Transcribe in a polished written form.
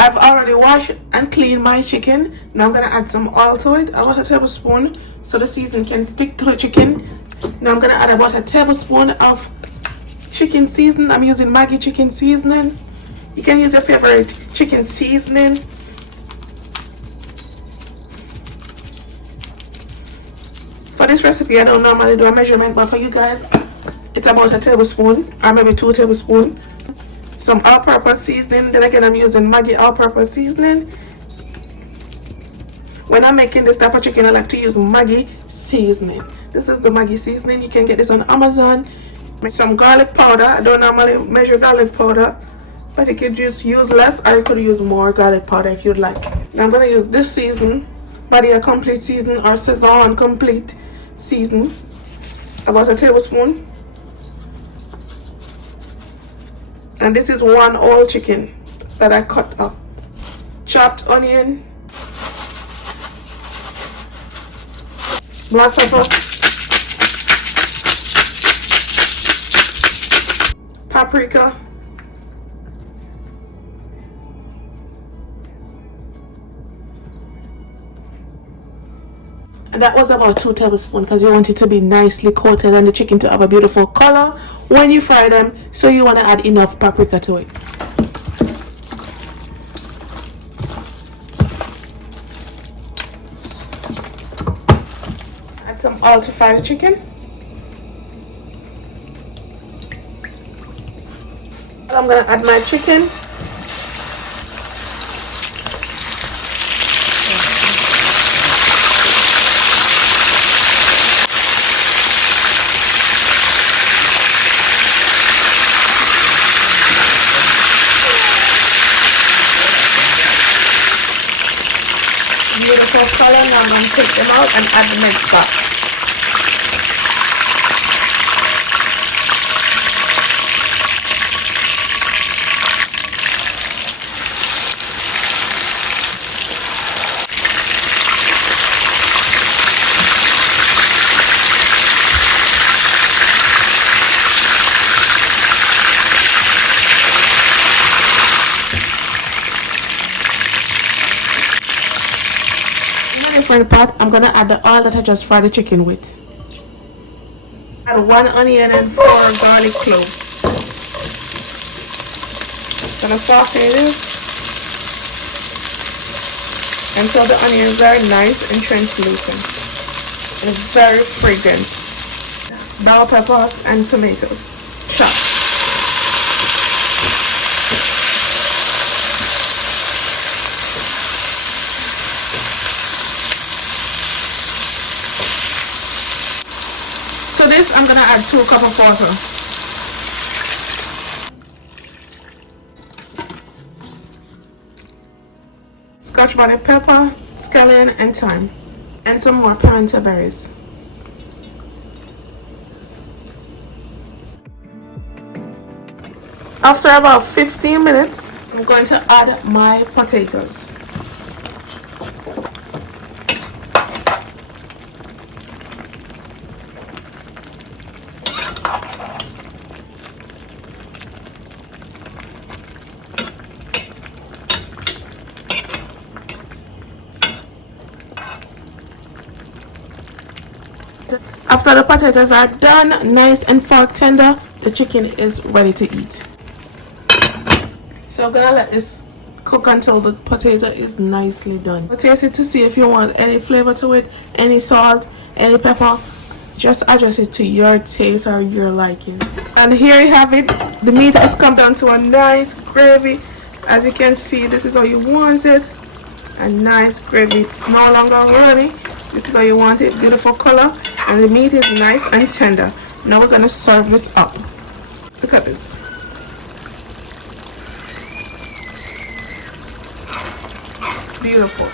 I've already washed and cleaned my chicken. Now I'm gonna add some oil to it, about a tablespoon, so the seasoning can stick to the chicken. Now I'm gonna add about a tablespoon of chicken seasoning. I'm using Maggi chicken seasoning. You can use your favorite chicken seasoning. For this recipe, I don't normally do a measurement, but for you guys, it's about a tablespoon or maybe 2 tablespoons. Some all-purpose seasoning. Then again, I'm using Maggi all-purpose seasoning. When I'm making this type of chicken, I like to use Maggi seasoning. This is the Maggi seasoning. You can get this on Amazon. Some garlic powder. I don't normally measure garlic powder, but you could just use less or you could use more garlic powder if you'd like. Now I'm going to use this seasoning, Badia complete seasoning or Sazon complete seasoning, about a tablespoon. And this is 1 whole chicken that I cut up. Chopped onion, black pepper, paprika, and that was about 2 tablespoons because you want it to be nicely coated and the chicken to have a beautiful color when you fry them, so you want to add enough paprika to it. Add some oil to fry the chicken. I'm going to add my chicken. Beautiful color. Now I'm going to take them out and add the next part. Different pot, I'm gonna add the oil that I just fried the chicken with. Add 1 onion and 4 garlic cloves. Gonna saute this until the onions are nice and translucent. It's very fragrant. Bell peppers and tomatoes chopped. To this, I'm gonna add 2 cups of water. Scotch bonnet pepper, scallion, and thyme, and some more pimento berries. After about 15 minutes, I'm going to add my potatoes. After the potatoes are done, nice and fork tender, the chicken is ready to eat. So I'm gonna let this cook until the potato is nicely done. Taste it to see if you want any flavor to it, any salt, any pepper. Just adjust it to your taste or your liking. And here you have it. The meat has come down to a nice gravy. As you can see, this is how you want it. A nice gravy. It's no longer runny. This is how you want it. Beautiful color. And the meat is nice and tender. Now we're going to serve this up. Look at this. Beautiful.